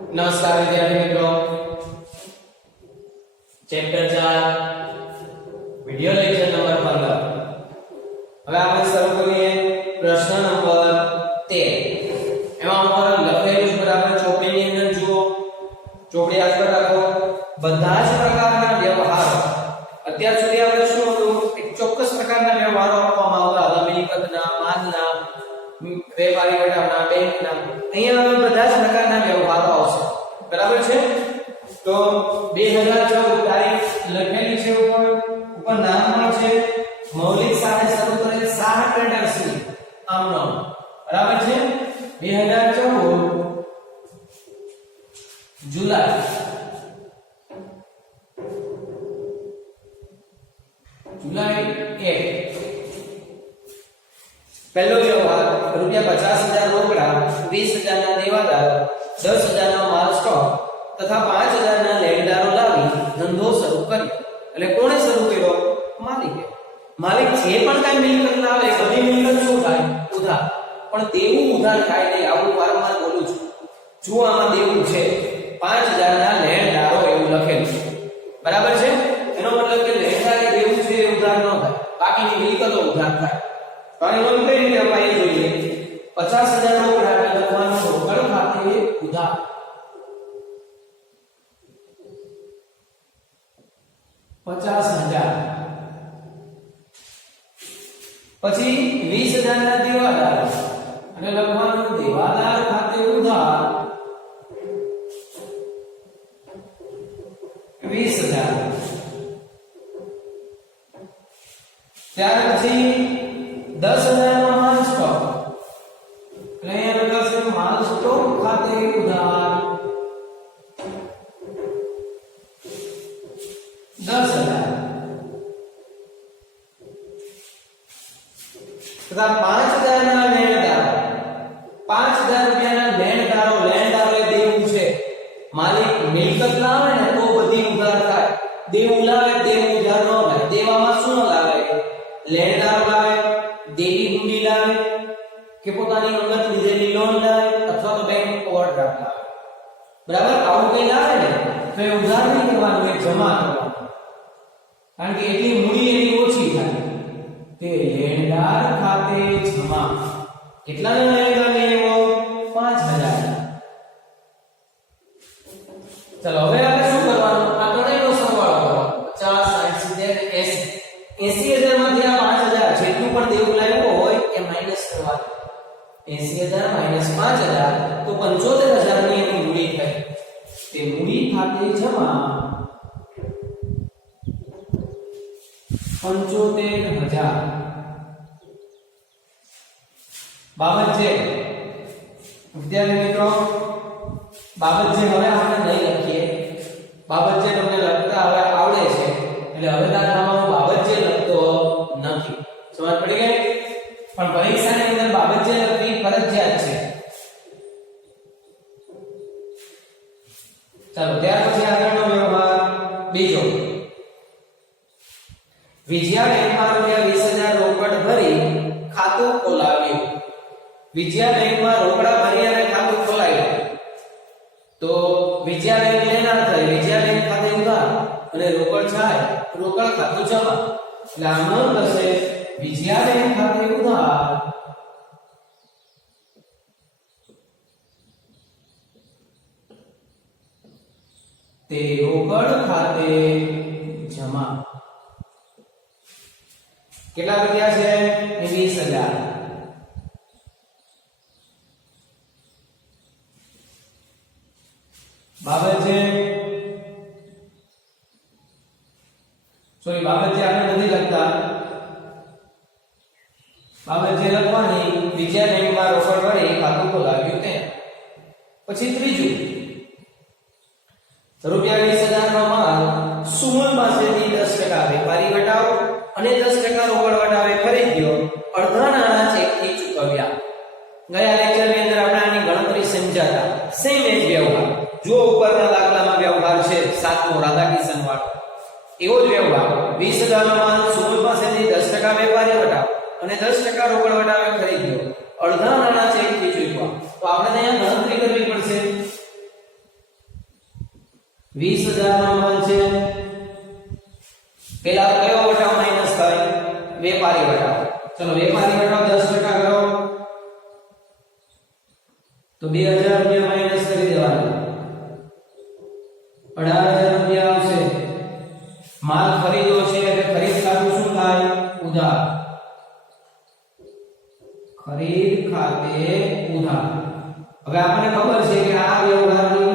नमस्कार विद्यार्थी मित्रों, चैप्टर 4 वीडियो लेक्चर नंबर 15 હવે આપણે શરૂ કરીએ પ્રશ્ન નંબર 13 એમાં ઉપર લખેલું છે બરાબર ચોપડીની અંદર જુઓ ચોપડી આગળ રાખો બધા જ પ્રકારના વ્યવહારો અત્યાર સુધી આપણે શું હતું એક ચોક્કસ પ્રકારના વ્યવહારો આપવામાં આવતા હતા મિલકતના માલના વેપારી વેટાના બેંકના અહીંયા હવે બધા જ પ્રકારના વ્યવહારો આવશે બરાબર છે તો 2014 તારીખ લખેલી છે ઉપર નામ પણ છે મૌલિક સાથે શરૂ કરેલ શાહ ટ્રેડર્સ ની આમ નામ બરાબર છે 2014 જુલાઈ जुलाई 1 पहलो व्यवहार ₹50,000 रोकड़ा 20,000 ना देवादार 10,000 ना माल स्टॉक तथा 5,000 ना लेणदारो लावी धंधो શરૂ કર્યો એટલે કોણે શરૂ કર્યો માલિકે માલિક જે પણ કાઈ મિલકત લાવે બધી મિલકત શું થાય ઉધાર પણ દેવું ઉધાર થાય નહીં આવું વારંવાર બોલું છું જો આમાં દેવું છે 5,000 ના લેણદારો એવું લખેલું છે બરાબર છે એનો મતલબ કે લેણદારે દેવું છે ઉધાર ન થાય બાકીની મિલકતો ઉધાર થાય તો આને નોંધ કઈ રીતે અપાઈ જોઈએ 50,000 રોકડા એટલે લખવાનું રોકડ ખાતે ઉધાર ₹50,000 પછી 20,000 ના દેવાદાર એટલે લખવાનું દેવાદાર ખાતે ઉધાર 20,000 ત્યાર પછી 10,000 નો માલ સ્ટોક એટલે અહીંયા લખાશે માલ સ્ટોક ખાતે ઉધાર 10,000 તથા 5,000 ના લેણદારો 5,000 રૂપિયાના લેણદારો એ દેવું છે માલિક મિલકત લાવે ને તો બધી ઉધાર થાય દેવું લાવે દેવું ઉધાર ન થાય દેવામાં શું લાવે લેણદારો લાવે દેવી હુંડી લાવે કે પોતાની અંગત લીધેલી લોન લાવે અથવા તો બેંક ઓવરડ્રાફ્ટ લાવે બરાબર આવું કઈ લાવે ને તો એ ઉધાર નહીં કરવાનું એ જમા કરવાનું કારણ કે એટલી મૂડી એની ઓછી થાય તે લેણદાર ખાતે જમા કેટલાનો લેણદાર લેવો 5,000 ચલો હવે આપણે શું કરવાનું આ ત્રણેયનો સરવાળો કરવાનો 50 60 70 80 80,000 માંથી આ 5,000 જેટલું પણ દેવું લાવ્યો હોય એ માઈનસ કરવાનું 80,000 - 5,000 તો 75,000 ની એની મૂડી થઈ તે મૂડી ખાતે જમા 75,000 બાબત છે વિદ્યાર્થી મિત્રો બાબત જે હવે આપણે નહીં લખીએ બાબત જે તમને લખતા હવે આવડે છે એટલે હવે દાખલામાં બાબત જે લખતો નથી સમજ પડી ગઈ પણ પરીક્ષાની અંદર બાબત જે લખવી ફરજિયાત છે ચાલો ત્યાર પછી આગળનો વ્યવહાર બીજો વિજયા બેંકમાં ₹20,000 રોકડ ભરી ખાતું ખોલાવ્યું વિજયા બેંકમાં રોકડા ભરી અને ખાતું ખોલાવ્યું તો વિજયા બેંક લેનાર થાય વિજયા બેંક ખાતે ઉધાર અને રોકડ થાય રોકડ ખાતું જમા એટલે આમ નોંધ થશે વિજયા બેંક ખાતે ઉધાર તે રોકડ ખાતે જમા કેટલા રૂપિયા છે 20,000 બાબત છે સોરી બાબત જે આપણે નથી લખતા બાબત જે લખવાની વિજયા બેંકમાં રોકડ ભરી ખાતું ખોલાવ્યું તે પછી ત્રીજું ₹20,000 નો માલ સુમન પાસેથી 10% વેપારી વટાવ અને 10% રોકડ વટાવે ખરીદ્યો અડધા નાણાં ચેકથી ચૂકવ્યા ગયા લેક્ચરની અંદર આપણે આની ગણતરી સમજાતા સેમ એજ વ્યવહાર જો ઉપરના દાખલામાં વ્યવહાર છે સાતમો રાધાકિશન વાળો એવો જ વ્યવહાર 20,000 નો માલ સુમન પાસેથી 10% વેપારી વટાવ અને 10% રોકડ વટાવે ખરીદ્યો અડધા નાણાં ચેકથી ચૂકવ્યા તો આપણે અહીંયા ગણતરી કરવી પડશે 20,000 નો માલ છે પેલા કયો વટાવ માઈનસ થાય વેપારી વટાવ ચલો વેપારી વટાવ 10% કરો તો 2000 રૂપિયા માઈનસ કરી દેવાના 18,000 રૂપિયા આવશે માલ ખરીદો છે એટલે ખરીદ ખાતું શું થાય ઉધાર ખરીદ ખાતે ઉધાર હવે આપણને ખબર છે કે આ વ્યવહારની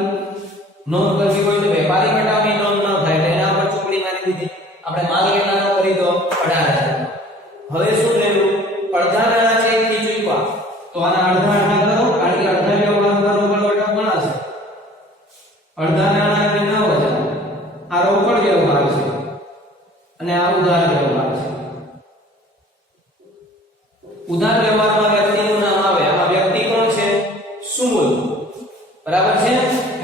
નોંધ કરવી હોય તો વેપારી વટાવની નોંધ ન થાય એટલે એના પર ચોકડી મારી દીધી આપણે માલ કેટલાનો ખરીદો 18,000 હવે શું થયું અડધા નાણા છે એ ચૂકવા તો આના અડધા કરો કારણ કે અડધા વ્યવહાર પર રોકડ વટાવ ઘણા છે અડધા નાણા એટલે 9,000 આ રોકડ વ્યવહાર છે અને આ ઉધાર વ્યવહાર છે ઉધાર વ્યવહારમાં વ્યક્તિનું નામ આવે આ વ્યક્તિ કોણ છે સુમૂલ બરાબર છે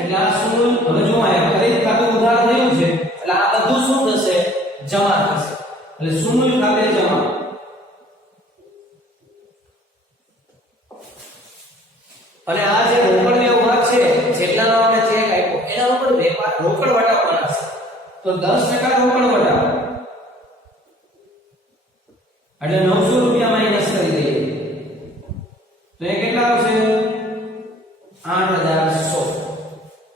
એટલે આ સુમૂલ હવે જો આ ખરીદ ખાતું ઉધાર થયું છે એટલે આ બધું શું થશે જમા થશે એટલે સુમૂલ ખાતે જમા અને આ જે રોકડ વ્યવહાર છે જેટલાનો આપણે ચેક આપ્યો એના ઉપર વેપાર રોકડ વટાવ બનાવશે તો 10% રોકડ વટાવ એટલે 900 રૂપિયા માઈનસ કરી દઈએ તો એ કેટલા આવશે 8,100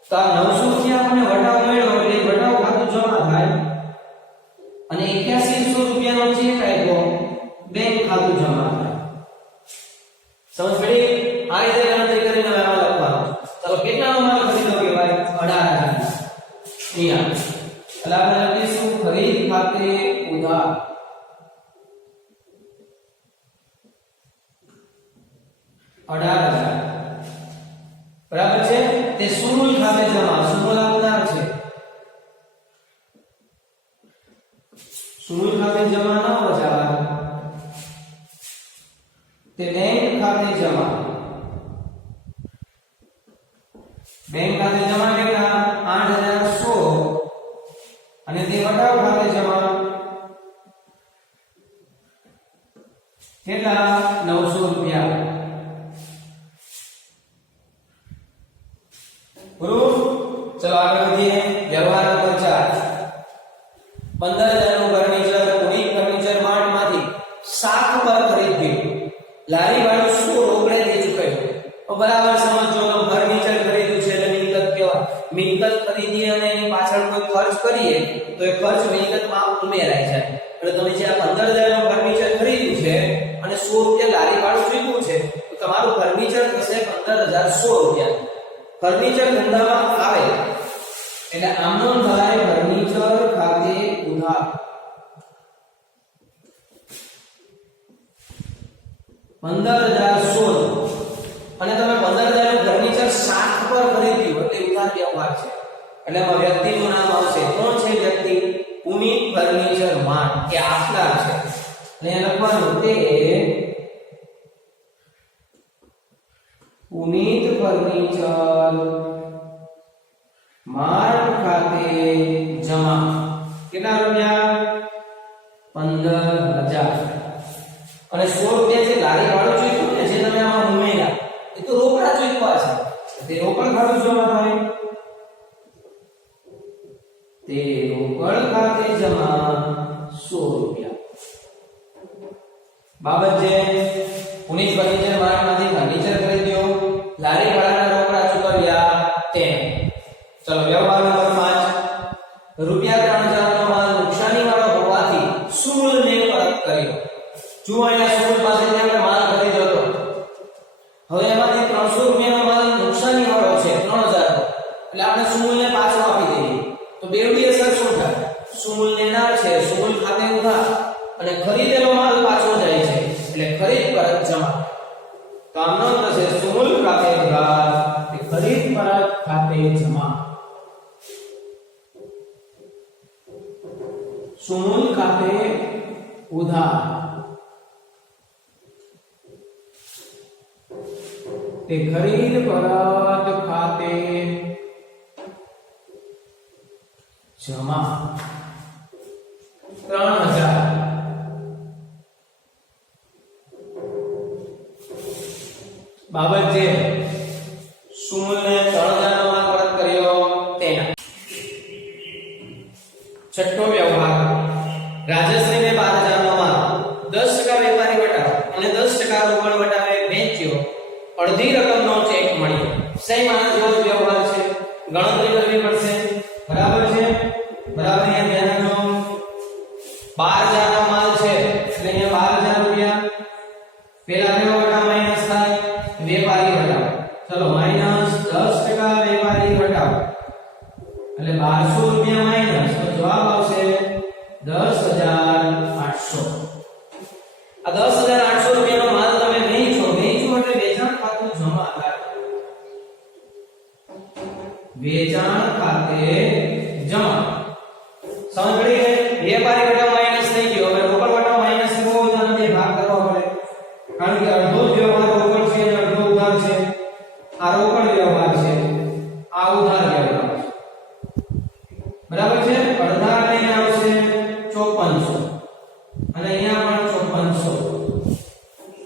તો આ 900 રૂપિયા આપણને વટાવ મળ્યો એટલે વટાવ ખાતું જમા થાય અને 8100 રૂપિયાનો ચેક આપ્યો બેંક ખાતું જમા થાય સમજ પડી આ રીતે ગણતરી કરીને હવે આમાં લખવાનું ચલો કેટલાનો માલ ખરીદો કે ભાઈ 18,000 અહીંયા એટલે આપણે લખીશું ખરીદ ખાતે ઉધાર 18,000 બરાબર છે તે સુમૂલ ખાતે જમા સુમૂલ ઉધાર છે સુમૂલ ખાતે જમા ન બચાવા તે બેંક ખાતે જમા બેંક ખાતે જમા કેટલા 8,100 અને તે વટાવ ખાતે જમા કેટલા 900 રૂપિયા બરોબર ચલો આગળ વધીએ વ્યવહાર નંબર 4 15,000 નું ફર્નિચર પુનિત ફર્નિચર માર્ટ માંથી 7 પર ખરીદ્યું લારી વાળો શું રોકડે દે ચૂક્યો તો બરાબર સમજો તો ફર્નિચર ખરીદ્યું છે એટલે મિલકત કેવા મિલકત ખરીદી અને એની પાછળ કોઈ ખર્ચ કરીએ તો એ ખર્ચ મિલકતમાં ઉમેરાય છે એટલે તમે જે આ 15,000 નું ફર્નિચર ખરીદ્યું છે અને 100 રૂપિયા લારી વાળો ચૂક્યું છે તો તમારું ફર્નિચર થશે 15,100 રૂપિયા ફર્નિચર ધંધામાં આવે એટલે આમનો થાય ફર્નિચર ખાતે ઉધાર 15,100 અને તમે 15,000 નું ફર્નિચર 7 પર ખરીદ્યું એટલે ઉધાર વ્યવહાર છે એટલે આ વ્યક્તિનું નામ આવશે કોણ છે વ્યક્તિ પુનિત ફર્નિચર માર્ટ કે આપનાર છે અને લખવાનું તે પુનિત ફર્નિચર માર્ટ ખાતે જમા કેટલા રૂપિયા 15,000 અને 100 રૂપિયા જે લારી વાળો જોઈતું ને જે તમે આમાં ઉમેર્યા એ તો રોકડા જોઈતા છે તે રોકડ ખાતું જમા થાય તે રોકડ ખાતે જમા 100 રૂપિયા બાબત છે પુનિત ફર્નિચર માર્ટમાંથી ફર્નિચર ખરીદ્યો લારી વાળાના રોકડા ચૂકવ્યા તેમ ચલો વ્યવહાર નંબર 5 રૂપિયા 3,000 નો માલ નુકસાની વાળો હોવાથી સુમૂલને પરત કર્યો જો અહીંયા સુમૂલ પાસેથી આપણે માલ ખરીદ્યો હતો હવે એમાંથી 300 રૂપિયાનો માલ નુકસાની વાળો છે 3,000 એટલે આપણે સુમૂલને પાછો આપી દઈએ તો બેવડી અસર શું થાય સુમૂલને ના છે સુમૂલ ખાતે ઉધાર અને ખરીદેલો માલ પાછો જાય છે એટલે ખરીદ પરત જમા તો આમનો થશે સુમૂલ ખાતે ઉધાર તે ખરીદ પરત ખાતે જમા સુમૂલ ખાતે ઉધાર તે ખરીદ પરત ખાતે જમા 3,000 બાબત છે સુમૂલને 3,000 નો માલ પરત કર્યો તેના જ વ્યવહાર છે, ગણતરી કરવી પડશે, બરાબર છે? બરાબર, અહીંયા ધ્યાન રાખજો 12000 નો માલ છે એટલે અહીંયા 12000 રૂપિયા પેલા કયો ઘટાવ માઈનસ થાય, વેપારી ઘટાવ. ચલો માઈનસ 10% વેપારી ઘટાવ એટલે 1200 રૂપિયા માઈનસ, તો જવાબ આવશે 10800. આ 10800 રૂપિયાનો માલ તમે વેચો એટલે વેચાણ ખાતું જમા થાય. વેચાણ ખાતે જમા. સમજ પડી ગઈ? વેપારી ઘટાવ માઈનસ થઈ ગયો. હવે રોકડ ઘટાવ માઈનસ કરવો હોય તો આને બે ભાગ કરવા પડે, કારણ કે અડધો જ વ્યવહાર રોકડ છે અને અડધો ઉધાર છે. આ રોકડ વ્યવહાર છે, આ ઉધાર વ્યવહાર છે, બરાબર છે? અડધા લઈને આવશે 5400 અને અહીંયા પણ 5400.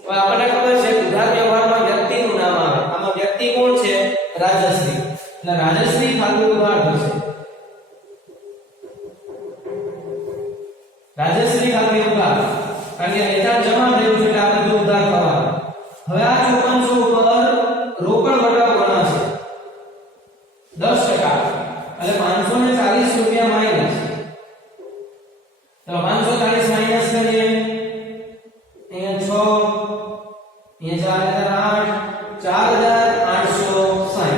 હવે આપણને ખબર છે ઉધાર વ્યવહારમાં વ્યક્તિનું નામ આવે. આમાં વ્યક્તિ કોણ છે? રાજશ્રી. એટલે રાજશ્રી ખાતું ઉધાર થશે. રાજશ્રી ખાતે ઉધાર, કારણ કે વેચાણ જમા થયું છે એટલે આ બધું ઉધાર થવાનું. હવે આ 5400 ઉપર રોકડ ઘટાવ ગણાશે 10%, એટલે 540 રૂપિયા માઈનસ. તો 540 માઈનસ કરીએ, અહીંયા 6, અહીંયા 4860.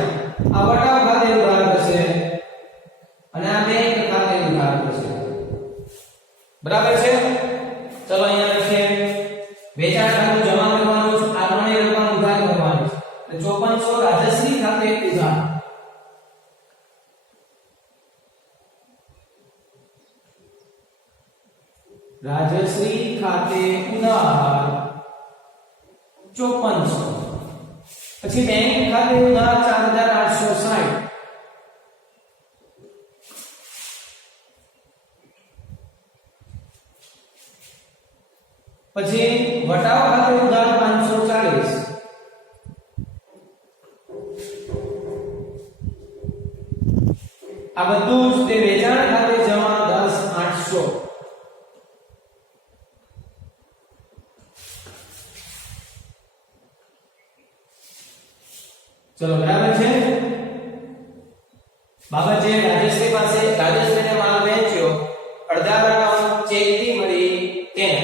આ વટાવ ખાતે ઉધાર થશે અને આ બેંક ખાતે ઉધાર થશે. બરાબર છે? ચલો અહીંયા લખીએ વેચાણ ખાતું જમા કરવાનું છે, આ ત્રણેય રકમ ઉધાર કરવાની છે. એટલે 5400 રાજશ્રી ખાતે ઉધાર. રાજશ્રી ખાતે ઉધાર 5400. પછી બેંક ખાતે ઉધાર 4860. પછી વટાવ ખાતે ઉધાર 540. આ બધું જ તે વેચાણ ખાતે જમા 10800. ચલો બરાબર છે? બાબત છે રાજશ્રી પાસે, રાજશ્રીને માલ વેચ્યો, અડધા રકમ ચેકથી મળી તેને.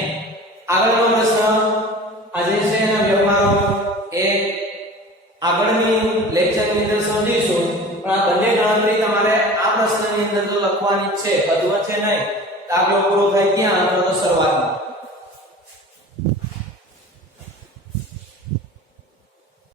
આગળનો પ્રશ્ન આજે છે એના વ્યવહારો એ આગળની લેક્ચરની અંદર સમજીશું, પણ આ બંને ગણતરી તમારે આ પ્રશ્નની અંદર તો લખવાની જ છે, બધું છે નહીં. દાખલો પૂરો થાય ત્યાં તો શરૂઆતમાં